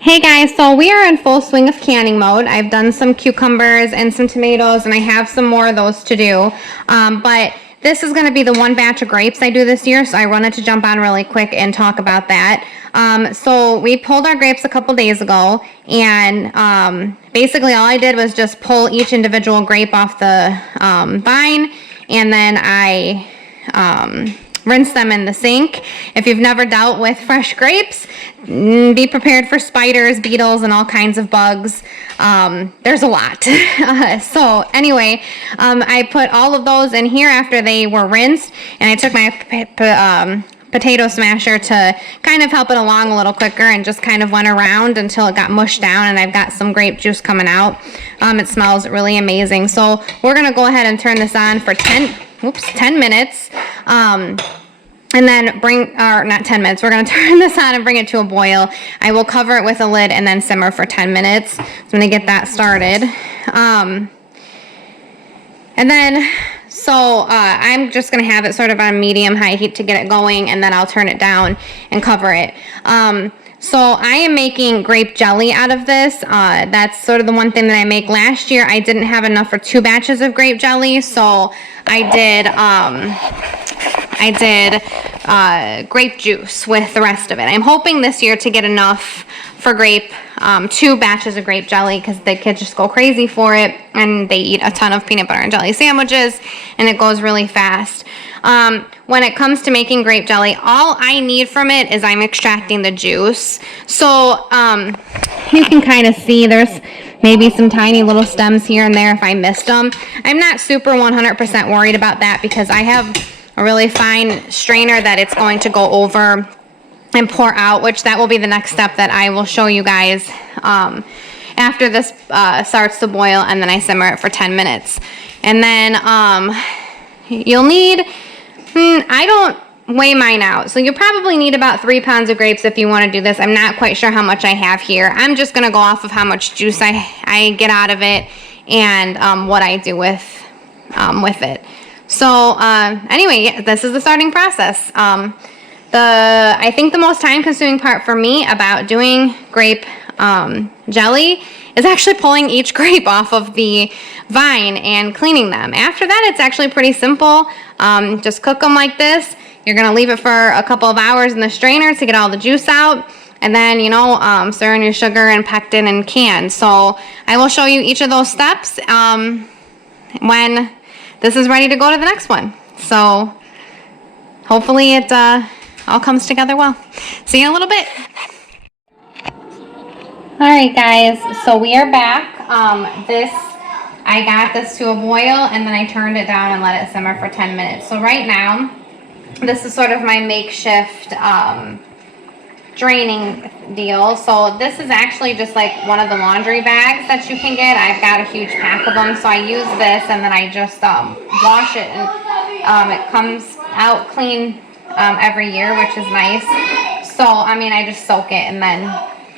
Hey guys, so we are in full swing of canning mode. I've done some cucumbers and some tomatoes, and I have some more of those to do. But this is going to be the one batch of grapes I do this year, so I wanted to jump on really quick and talk about that. So we pulled our grapes a couple days ago, and basically all I did was just pull each individual grape off the vine, and then I rinse them in the sink. If you've never dealt with fresh grapes, be prepared for spiders, beetles, and all kinds of bugs. There's a lot. So anyway, I put all of those in here after they were rinsed, and I took my potato smasher to kind of help it along a little quicker, and just kind of went around until it got mushed down, and I've got some grape juice coming out. It smells really amazing. So we're gonna go ahead and turn this on for 10 minutes. And then not 10 minutes, we're going to turn this on and bring it to a boil. I will cover it with a lid and then simmer for 10 minutes. So I'm going to get that started. I'm just going to have it sort of on medium-high heat to get it going, and then I'll turn it down and cover it. So I am making grape jelly out of this. That's sort of the one thing that I make. Last year I didn't have enough for 2 batches of grape jelly, so I did grape juice with the rest of it. I'm hoping this year to get enough for 2 batches of grape jelly, because the kids just go crazy for it, and they eat a ton of peanut butter and jelly sandwiches, and it goes really fast. When it comes to making grape jelly, all I need from it is I'm extracting the juice. So you can kind of see there's maybe some tiny little stems here and there if I missed them. I'm not super 100% worried about that, because I have a really fine strainer that it's going to go over and pour out, which that will be the next step that I will show you guys after this starts to boil, and then I simmer it for 10 minutes. And then you'll need, I don't weigh mine out, so you probably need about 3 pounds of grapes if you want to do this. I'm not quite sure how much I have here. I'm just going to go off of how much juice I get out of it, and what I do with it. So anyway, this is the starting process. I think the most time-consuming part for me about doing grape jelly is actually pulling each grape off of the vine and cleaning them. After that, it's actually pretty simple. Just cook them like this. You're gonna leave it for a couple of hours in the strainer to get all the juice out, and then stir in your sugar and pectin and can. So I will show you each of those steps when this is ready to go to the next one. So hopefully it all comes together well. See you in a little bit. All right, guys, so we are back. I got this to a boil, and then I turned it down and let it simmer for 10 minutes. So right now, this is sort of my makeshift draining deal. So this is actually just like one of the laundry bags that you can get. I've got a huge pack of them, so I use this, and then I just wash it, and it comes out clean every year, which is nice. So I mean, I just soak it and then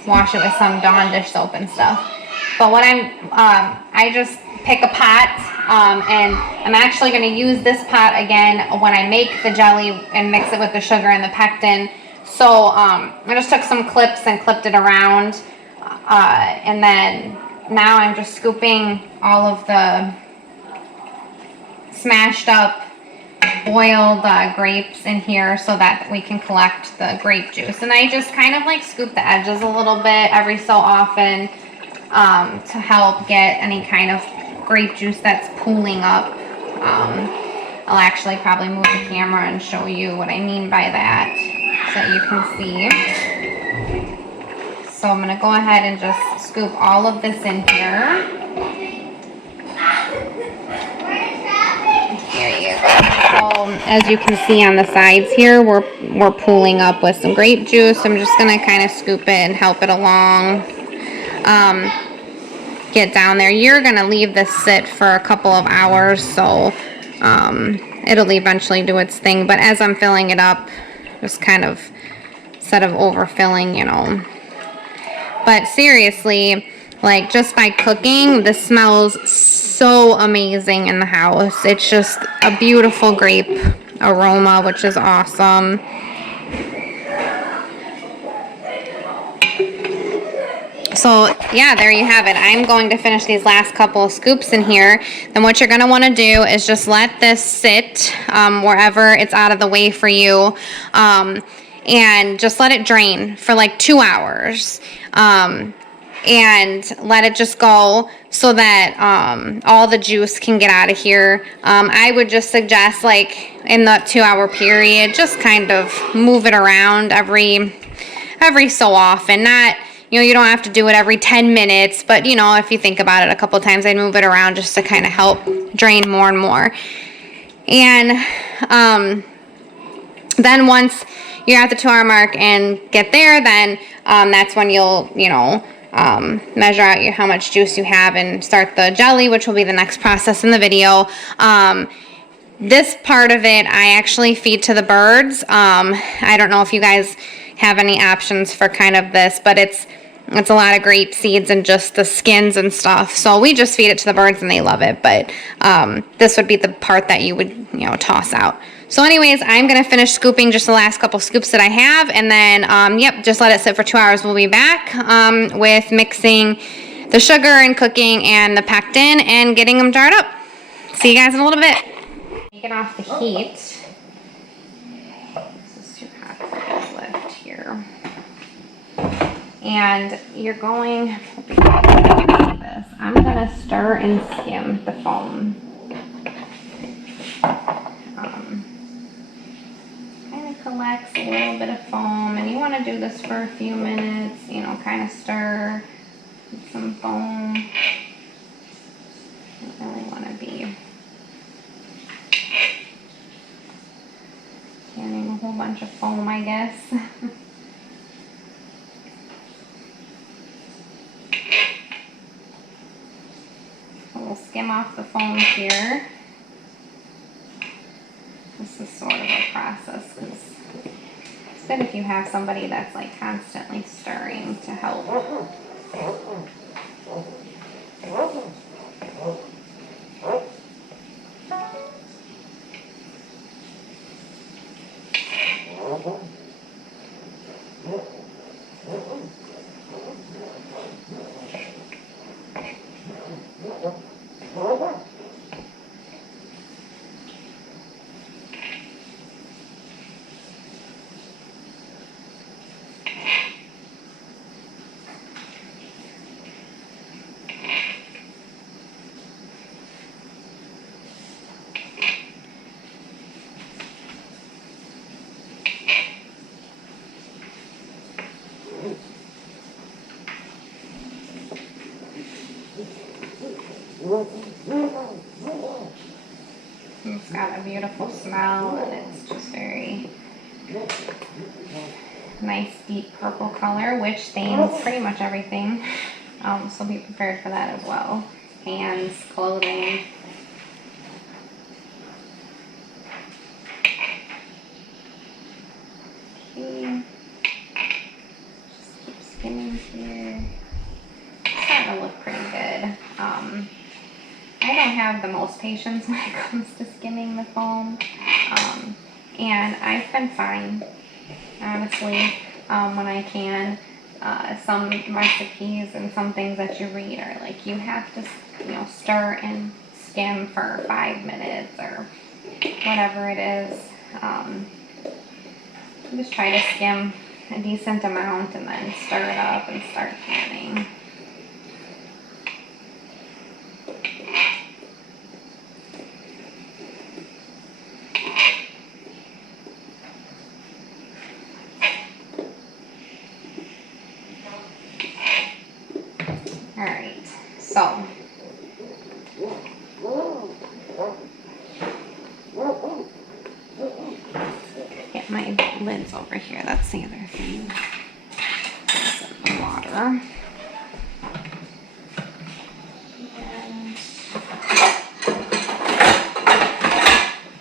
wash it with some Dawn dish soap and stuff. But what I just pick a pot, and I'm actually going to use this pot again when I make the jelly and mix it with the sugar and the pectin. So I just took some clips and clipped it around, and then now I'm just scooping all of the smashed up boiled grapes in here so that we can collect the grape juice. And I just kind of like scoop the edges a little bit every so often to help get any kind of grape juice that's pooling up. I'll actually probably move the camera and show you what I mean by that so you can see. So I'm going to go ahead and just scoop all of this in here. There you go. So as you can see on the sides here, we're pooling up with some grape juice. I'm just going to kind of scoop it and help it along. Get down there. You're going to leave this sit for a couple of hours, so it'll eventually do its thing. But as I'm filling it up, just kind of, instead of overfilling, But seriously, like, just by cooking, this smells so amazing in the house. It's just a beautiful grape aroma, which is awesome. So yeah, there you have it. I'm going to finish these last couple of scoops in here. Then what you're going to want to do is just let this sit wherever it's out of the way for you, and just let it drain for like 2 hours. And let it just go so that all the juice can get out of here. I would just suggest, like, in the 2 hour period, just kind of move it around every so often. Not, you don't have to do it every 10 minutes, but if you think about it a couple times, I'd move it around just to kind of help drain more and more. And then once you're at the 2 hour mark and get there, then that's when you'll measure out how much juice you have and start the jelly, which will be the next process in the video. This part of it I actually feed to the birds. I don't know if you guys have any options for kind of this, but it's a lot of grape seeds and just the skins and stuff. So we just feed it to the birds and they love it. But this would be the part that you would toss out. So anyways, I'm going to finish scooping just the last couple scoops that I have. And then, just let it sit for 2 hours. We'll be back with mixing the sugar and cooking and the pectin and getting them jarred up. See you guys in a little bit. Take it off the heat. This is too hot for the lift here. And you're going, I'm going to stir and skim the foam. Collects a little bit of foam, and you want to do this for a few minutes, kind of stir some foam. You don't really want to be canning a whole bunch of foam, I guess. So we'll skim off the foam here. This is sort of a process because it's good if you have somebody that's like constantly stirring to help. It's got a beautiful smell, and it's just very nice deep purple color, which stains pretty much everything. So be prepared for that as well. Hands, clothing. Okay. Just keep skimming here. It's starting to look pretty good. I don't have the most patience when it comes to skimming the foam, and I've been fine, honestly, when I can. Some recipes and some things that you read are like you have to, stir and skim for 5 minutes or whatever it is. Just try to skim a decent amount and then stir it up and start canning. Alright, so get my lids over here. That's the other thing. Some water. And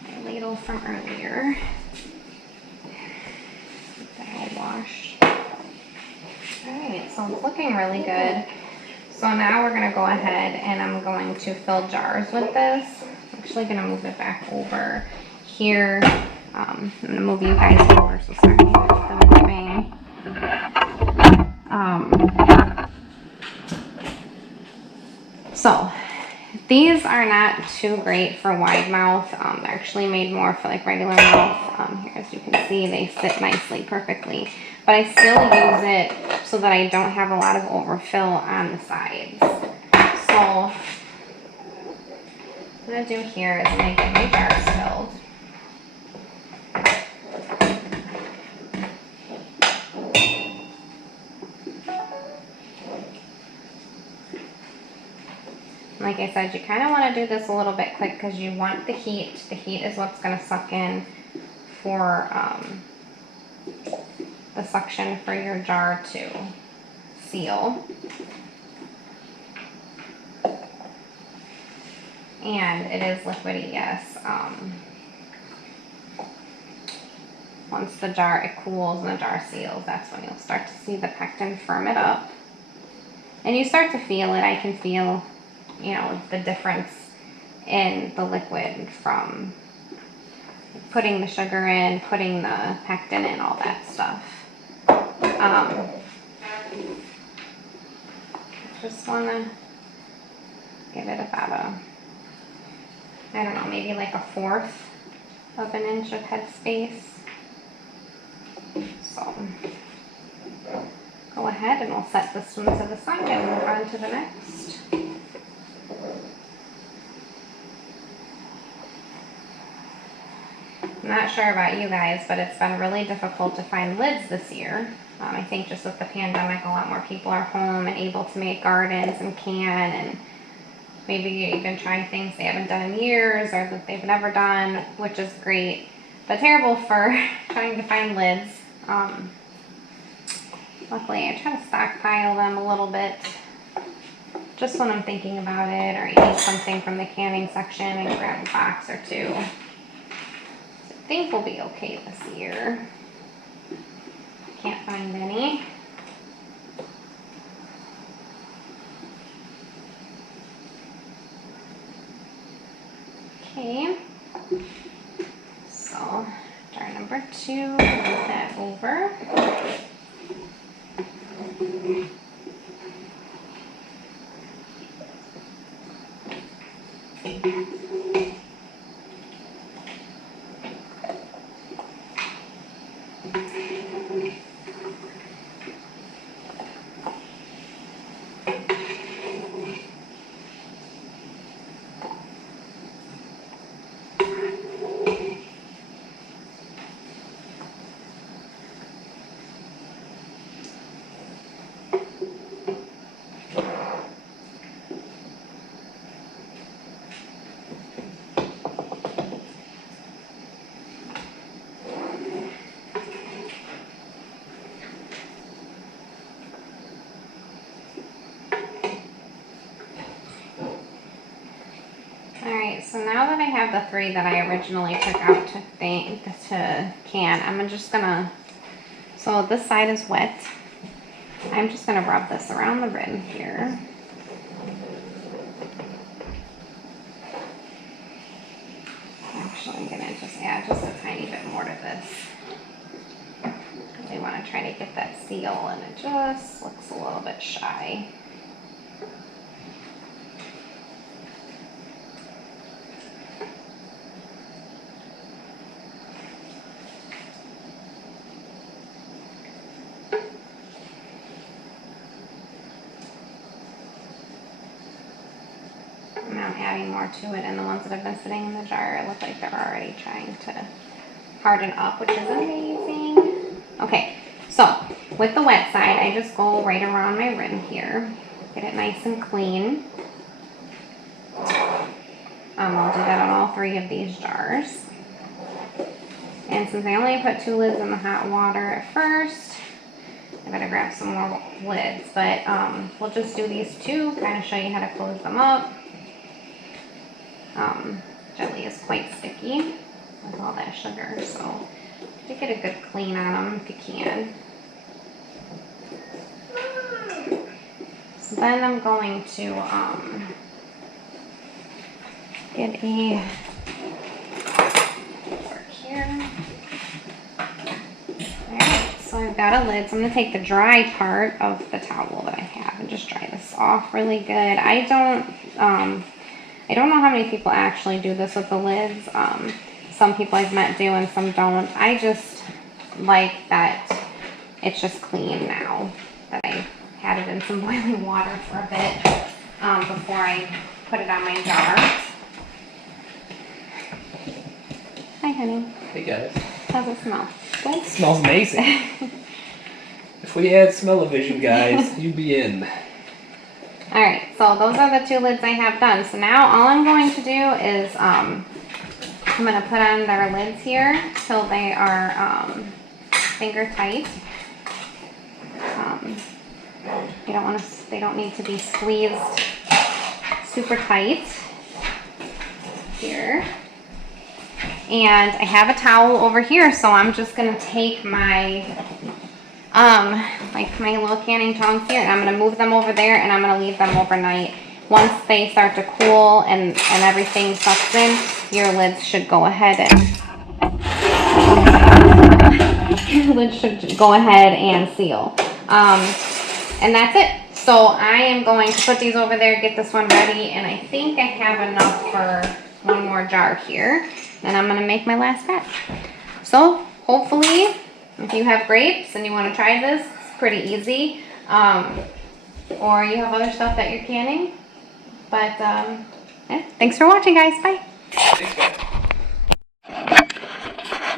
my ladle from earlier. Get that all washed. Alright, so it's looking really good. So now we're going to go ahead and I'm going to fill jars with this. I'm actually going to move it back over here. I'm going to move you guys over, so sorry for the moving. These are not too great for wide mouth. They're actually made more for like regular mouth. Here, as you can see, they sit nicely, perfectly. But I still use it so that I don't have a lot of overfill on the sides. So what I'm gonna do here is I'm gonna get my jars filled. Like I said, you kind of want to do this a little bit quick because you want the heat. The heat is what's going to suck in for the suction for your jar to seal. And it is liquidy, yes. Once the jar, it cools and the jar seals, that's when you'll start to see the pectin firm it up. And you start to feel it. I can feel, you know, the difference in the liquid from putting the sugar in, putting the pectin in, all that stuff. Just want to give it about a, I don't know, maybe like 1/4 of an inch of headspace. So go ahead and we'll set this one to the side and move on to the next. I'm not sure about you guys, but it's been really difficult to find lids this year. I think just with the pandemic, a lot more people are home and able to make gardens and can, and maybe even trying things they haven't done in years or that they've never done, which is great, but terrible for trying to find lids. Luckily, I try to stockpile them a little bit just when I'm thinking about it, or I need something from the canning section and grab a box or two. So I think we'll be okay this year. Can't find any. Okay, so jar number 2, move that over. Alright, so now that I have the 3 that I originally took out to can, I'm just gonna, so this side is wet. I'm just gonna rub this around the rim here. Actually, I'm gonna just add just a tiny bit more to this. I want to try to get that seal, and it just looks a little bit shy. I'm adding more to it, and the ones that have been sitting in the jar look like they're already trying to harden up, which is amazing. Okay, so with the wet side, I just go right around my rim here, get it nice and clean. I'll do that on all 3 of these jars. And since I only put 2 lids in the hot water at first, I better grab some more lids, but we'll just do these 2, kind of show you how to close them up. Jelly is quite sticky with all that sugar, so to get a good clean on them if you can. So then I'm going to get a fork here. Alright, so I've got a lid, so I'm going to take the dry part of the towel that I have and just dry this off really good. I don't know how many people actually do this with the lids. Some people I've met do and some don't. I just like that it's just clean now that I had it in some boiling water for a bit before I put it on my jar. Hi, honey. Hey, guys. How's it smell? Good? It smells amazing. If we had smell-o-vision, guys, you'd be in. Alright, so those are the 2 lids I have done. So now all I'm going to do is I'm going to put on their lids here till they are finger tight. You don't want to, they don't need to be squeezed super tight here. And I have a towel over here, so I'm just going to take my like my little canning tongs here, and I'm going to move them over there, and I'm going to leave them overnight. Once they start to cool and everything sucks in, your lids should go ahead and seal. And that's it. So I am going to put these over there, get this one ready, and I think I have enough for one more jar here. Then I'm going to make my last batch. So hopefully, if you have grapes and you want to try this, it's pretty easy. Or you have other stuff that you're canning. But yeah, thanks for watching, guys. Bye.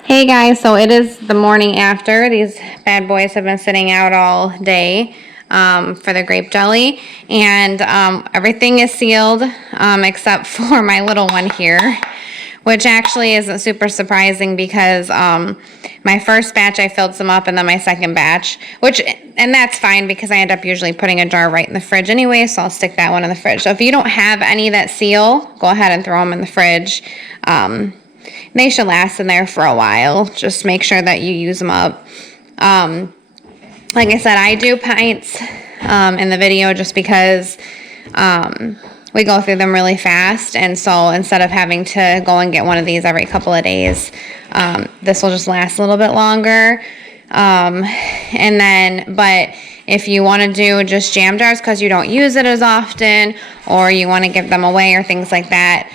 Hey guys, so it is the morning after. These bad boys have been sitting out all day for the grape jelly, and everything is sealed except for my little one here, which actually isn't super surprising because my first batch I filled some up, and then my second batch, and that's fine because I end up usually putting a jar right in the fridge anyway, so I'll stick that one in the fridge. So if you don't have any that seal, go ahead and throw them in the fridge. They should last in there for a while. Just make sure that you use them up. Like I said, I do pints in the video just because we go through them really fast, and so instead of having to go and get one of these every couple of days, this will just last a little bit longer. And then, but if you want to do just jam jars because you don't use it as often, or you want to give them away or things like that,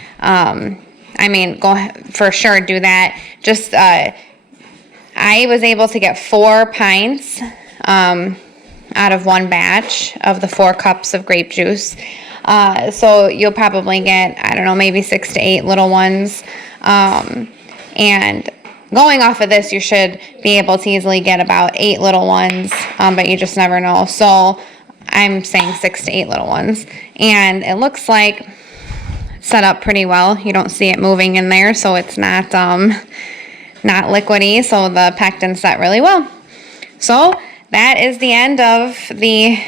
I mean, go for sure do that. Just I was able to get 4 pints out of one batch of the 4 cups of grape juice. So you'll probably get, I don't know, maybe 6 to 8 little ones. And going off of this, you should be able to easily get about 8 little ones, but you just never know. So I'm saying 6 to 8 little ones. And it looks like it's set up pretty well. You don't see it moving in there, so it's not liquidy, so the pectin's set really well. So that is the end of the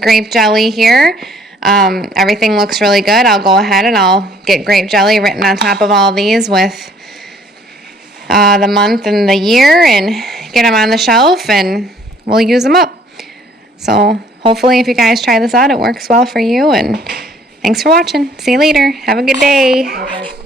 grape jelly here. Everything looks really good. I'll go ahead and I'll get grape jelly written on top of all these with the month and the year, and get them on the shelf, and we'll use them up. So hopefully if you guys try this out, it works well for you, and thanks for watching. See you later. Have a good day.